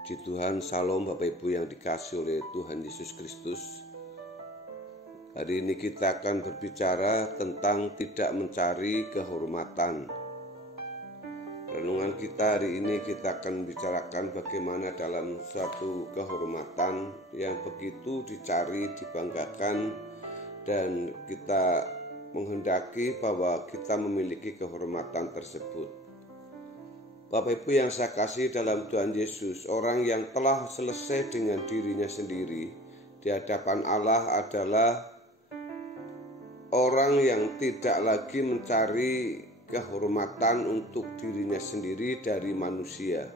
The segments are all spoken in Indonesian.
Puji Tuhan, Salam Bapak Ibu yang dikasihi oleh Tuhan Yesus Kristus. Hari ini kita akan berbicara tentang tidak mencari kehormatan. Renungan kita hari ini kita akan bicarakan bagaimana dalam suatu kehormatan yang begitu dicari, dibanggakan, dan kita menghendaki bahwa kita memiliki kehormatan tersebut. Bapak Ibu yang saya kasih dalam Tuhan Yesus, orang yang telah selesai dengan dirinya sendiri di hadapan Allah adalah orang yang tidak lagi mencari kehormatan untuk dirinya sendiri dari manusia.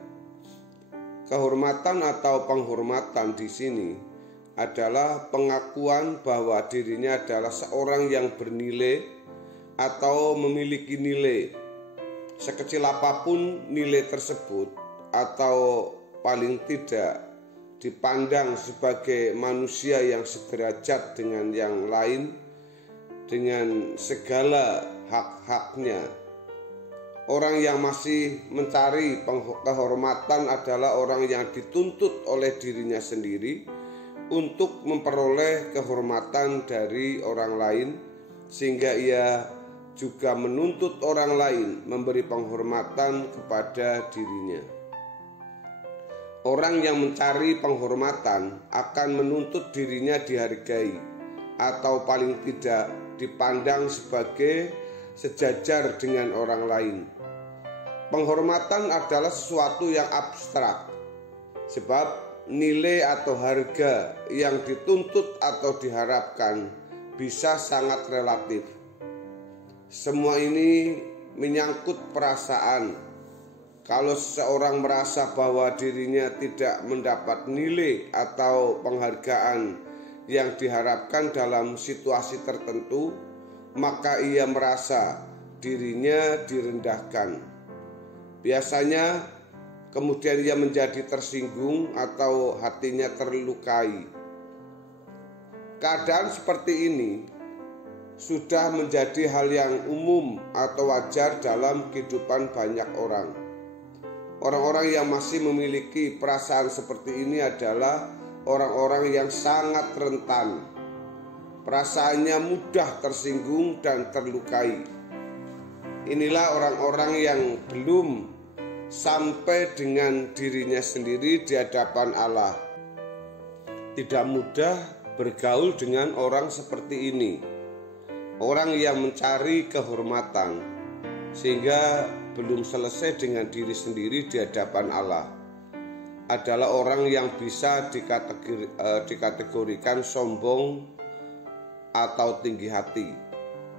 Kehormatan atau penghormatan di sini adalah pengakuan bahwa dirinya adalah seorang yang bernilai atau memiliki nilai. Sekecil apapun nilai tersebut, atau paling tidak dipandang sebagai manusia yang sederajat dengan yang lain, dengan segala hak-haknya. Orang yang masih mencari kehormatan adalah orang yang dituntut oleh dirinya sendiri untuk memperoleh kehormatan dari orang lain, sehingga ia juga menuntut orang lain memberi penghormatan kepada dirinya. Orang yang mencari penghormatan akan menuntut dirinya dihargai atau paling tidak dipandang sebagai sejajar dengan orang lain. Penghormatan adalah sesuatu yang abstrak, sebab nilai atau harga yang dituntut atau diharapkan bisa sangat relatif. Semua ini menyangkut perasaan. Kalau seseorang merasa bahwa dirinya tidak mendapat nilai atau penghargaan yang diharapkan dalam situasi tertentu, maka ia merasa dirinya direndahkan. Biasanya kemudian ia menjadi tersinggung atau hatinya terlukai. Keadaan seperti ini sudah menjadi hal yang umum atau wajar dalam kehidupan banyak orang. Orang-orang yang masih memiliki perasaan seperti ini adalah orang-orang yang sangat rentan. Perasaannya mudah tersinggung dan terlukai. Inilah orang-orang yang belum sampai dengan dirinya sendiri di hadapan Allah. Tidak mudah bergaul dengan orang seperti ini. Orang yang mencari kehormatan sehingga belum selesai dengan diri sendiri di hadapan Allah adalah orang yang bisa dikategorikan sombong atau tinggi hati.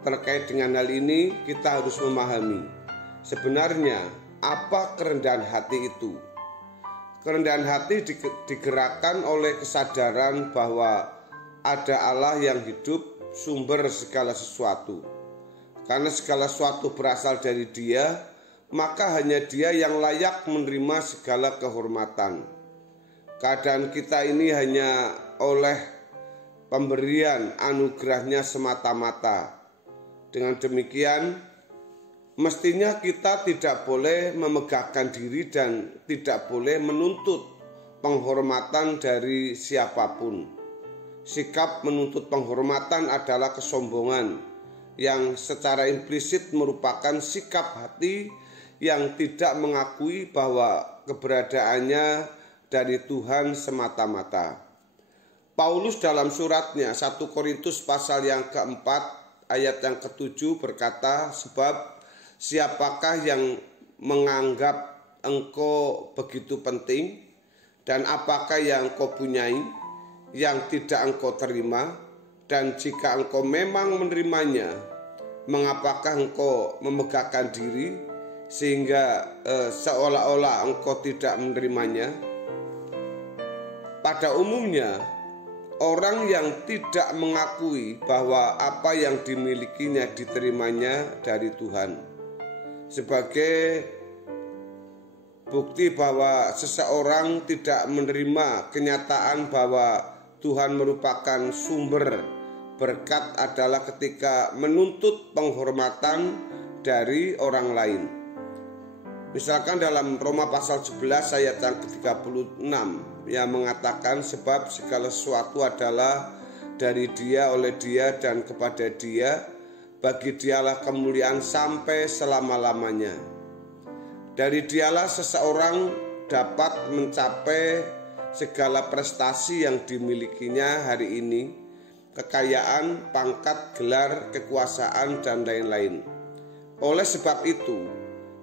Terkait dengan hal ini kita harus memahami sebenarnya apa kerendahan hati itu. Kerendahan hati digerakkan oleh kesadaran bahwa ada Allah yang hidup, sumber segala sesuatu. Karena segala sesuatu berasal dari Dia, maka hanya Dia yang layak menerima segala kehormatan. Keadaan kita ini hanya oleh pemberian anugerahnya semata-mata. Dengan demikian, mestinya kita tidak boleh memegahkan diri dan tidak boleh menuntut penghormatan dari siapapun. Sikap menuntut penghormatan adalah kesombongan yang secara implisit merupakan sikap hati yang tidak mengakui bahwa keberadaannya dari Tuhan semata-mata. Paulus dalam suratnya 1 Korintus pasal yang keempat ayat yang ke-7 berkata, sebab siapakah yang menganggap engkau begitu penting, dan apakah yang engkau punyai yang tidak engkau terima, dan jika engkau memang menerimanya, mengapakah engkau memegahkan diri sehingga seolah-olah engkau tidak menerimanya? Pada umumnya, orang yang tidak mengakui bahwa apa yang dimilikinya diterimanya dari Tuhan sebagai bukti bahwa seseorang tidak menerima kenyataan bahwa Tuhan merupakan sumber berkat adalah ketika menuntut penghormatan dari orang lain. Misalkan dalam Roma pasal 11 ayat yang ke-36 yang mengatakan sebab segala sesuatu adalah dari Dia, oleh Dia, dan kepada Dia, bagi Dialah kemuliaan sampai selama-lamanya. Dari Dialah seseorang dapat mencapai segala prestasi yang dimilikinya hari ini, kekayaan, pangkat, gelar, kekuasaan, dan lain-lain. Oleh sebab itu,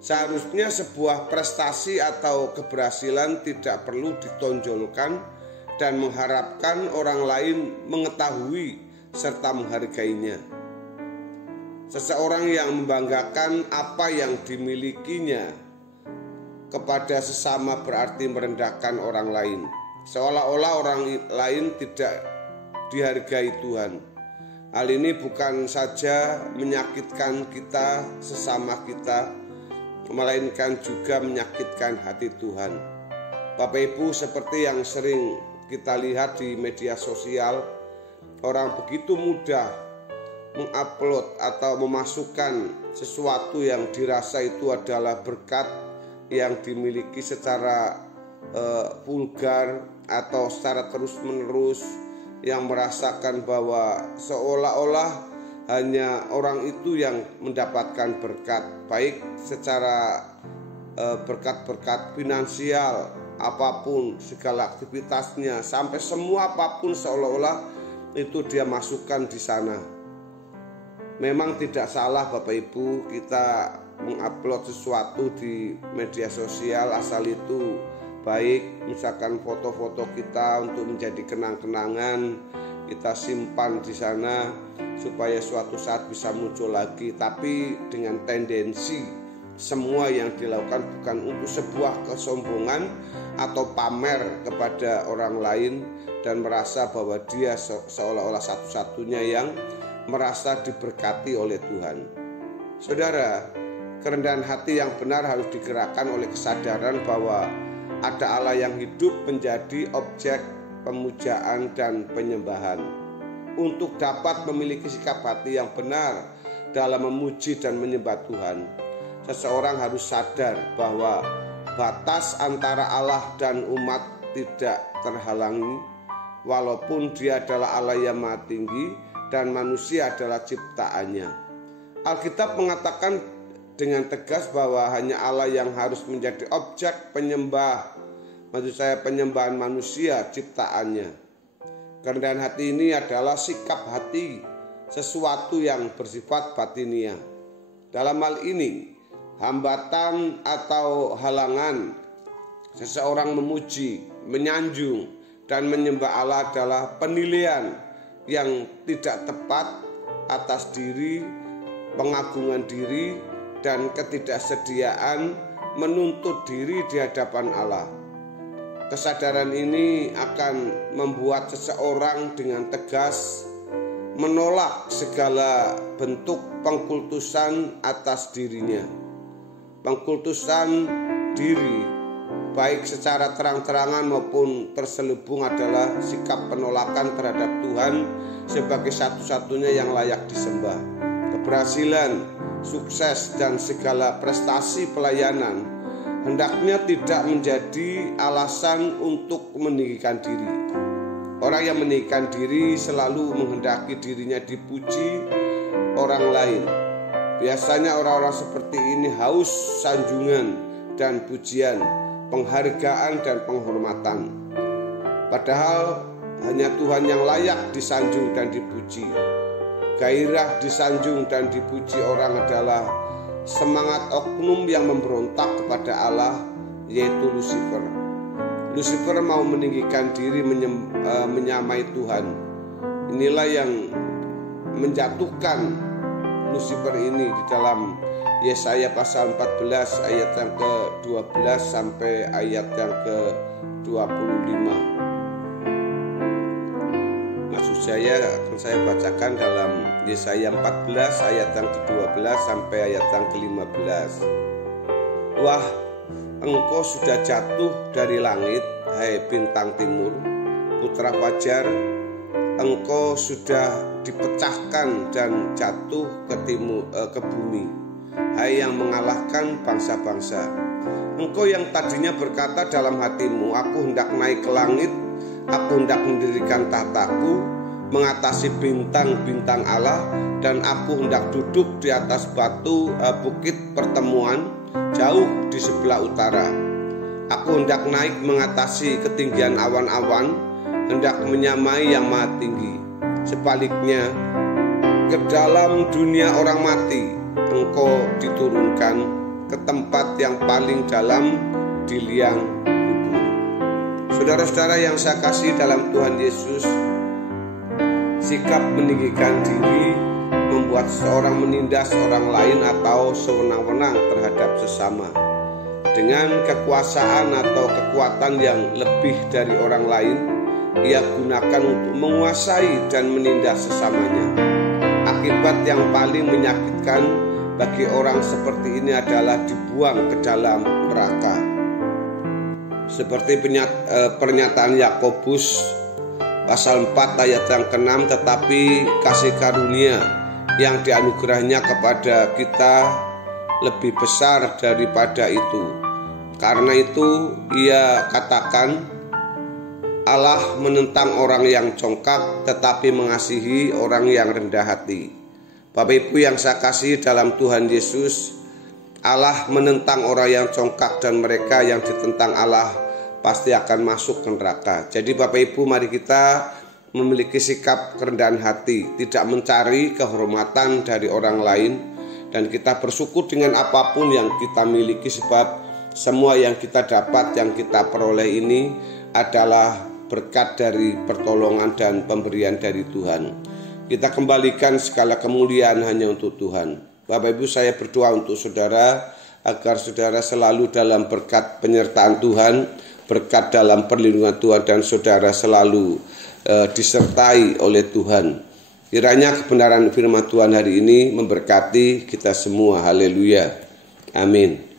seharusnya sebuah prestasi atau keberhasilan tidak perlu ditonjolkan dan mengharapkan orang lain mengetahui serta menghargainya. Seseorang yang membanggakan apa yang dimilikinya kepada sesama berarti merendahkan orang lain, seolah-olah orang lain tidak dihargai Tuhan. Hal ini bukan saja menyakitkan kita sesama kita, melainkan juga menyakitkan hati Tuhan. Bapak Ibu, seperti yang sering kita lihat di media sosial, orang begitu mudah mengupload atau memasukkan sesuatu yang dirasa itu adalah berkat yang dimiliki secara vulgar atau secara terus-menerus, yang merasakan bahwa seolah-olah hanya orang itu yang mendapatkan berkat, baik secara berkat-berkat finansial, apapun segala aktivitasnya, sampai semua apapun seolah-olah itu dia masukkan di sana. Memang tidak salah Bapak Ibu kita mengupload sesuatu di media sosial asal itu baik, misalkan foto-foto kita untuk menjadi kenang-kenangan, kita simpan di sana supaya suatu saat bisa muncul lagi, tapi dengan tendensi semua yang dilakukan bukan untuk sebuah kesombongan atau pamer kepada orang lain dan merasa bahwa dia seolah-olah satu-satunya yang merasa diberkati oleh Tuhan. Saudara, kerendahan hati yang benar harus digerakkan oleh kesadaran bahwa ada Allah yang hidup menjadi objek pemujaan dan penyembahan. Untuk dapat memiliki sikap hati yang benar dalam memuji dan menyembah Tuhan, seseorang harus sadar bahwa batas antara Allah dan umat tidak terhalangi, walaupun Dia adalah Allah yang Maha Tinggi dan manusia adalah ciptaannya. Alkitab mengatakan dengan tegas bahwa hanya Allah yang harus menjadi objek penyembah, maksud saya penyembahan manusia ciptaannya. Kerendahan hati ini adalah sikap hati sesuatu yang bersifat batiniah. Dalam hal ini, hambatan atau halangan seseorang memuji, menyanjung, dan menyembah Allah adalah penilaian yang tidak tepat atas diri, pengagungan diri, dan ketidaksediaan menuntut diri di hadapan Allah. Kesadaran ini akan membuat seseorang dengan tegas menolak segala bentuk pengkultusan atas dirinya. Pengkultusan diri, baik secara terang-terangan maupun terselubung, adalah sikap penolakan terhadap Tuhan sebagai satu-satunya yang layak disembah. Keberhasilan, sukses, dan segala prestasi pelayanan hendaknya tidak menjadi alasan untuk meninggikan diri. Orang yang meninggikan diri selalu menghendaki dirinya dipuji orang lain. Biasanya orang-orang seperti ini haus sanjungan dan pujian, penghargaan dan penghormatan. Padahal hanya Tuhan yang layak disanjung dan dipuji. Gairah disanjung dan dipuji orang adalah semangat oknum yang memberontak kepada Allah, yaitu Lucifer. Lucifer mau meninggikan diri, menyamai Tuhan. Inilah yang menjatuhkan Lucifer ini di dalam Yesaya pasal 14 ayat yang ke-12 sampai ayat yang ke-25. Maksud saya akan saya bacakan dalam Yesaya 14 ayat yang ke-12 sampai ayat yang ke-15. Wah, engkau sudah jatuh dari langit, hai bintang timur, putra fajar, engkau sudah dipecahkan dan jatuh ke bumi, hai yang mengalahkan bangsa-bangsa. Engkau yang tadinya berkata dalam hatimu, aku hendak naik ke langit, aku hendak mendirikan tahtaku, mengatasi bintang-bintang Allah, dan aku hendak duduk di atas bukit pertemuan jauh di sebelah utara. Aku hendak naik mengatasi ketinggian awan-awan, hendak menyamai yang maha tinggi. Sebaliknya, ke dalam dunia orang mati, engkau diturunkan ke tempat yang paling dalam di liang kubur. Saudara-saudara yang saya kasih dalam Tuhan Yesus, sikap meninggikan diri membuat seorang menindas orang lain atau sewenang-wenang terhadap sesama. Dengan kekuasaan atau kekuatan yang lebih dari orang lain, ia gunakan untuk menguasai dan menindas sesamanya. Akibat yang paling menyakitkan bagi orang seperti ini adalah dibuang ke dalam neraka. Seperti pernyataan Yakobus pasal 4 ayat yang ke-6, tetapi kasih karunia yang dianugerahnya kepada kita lebih besar daripada itu. Karena itu ia katakan, Allah menentang orang yang congkak tetapi mengasihi orang yang rendah hati. Bapak Ibu yang saya kasih dalam Tuhan Yesus, Allah menentang orang yang congkak dan mereka yang ditentang Allah pasti akan masuk ke neraka. Jadi Bapak Ibu, mari kita memiliki sikap kerendahan hati, tidak mencari kehormatan dari orang lain, dan kita bersyukur dengan apapun yang kita miliki, sebab semua yang kita dapat, yang kita peroleh ini adalah berkat dari pertolongan dan pemberian dari Tuhan. Kita kembalikan segala kemuliaan hanya untuk Tuhan. Bapak Ibu, saya berdoa untuk saudara agar saudara selalu dalam berkat penyertaan Tuhan, berkat dalam perlindungan Tuhan, dan saudara selalu disertai oleh Tuhan. Kiranya kebenaran firman Tuhan hari ini memberkati kita semua. Haleluya. Amin.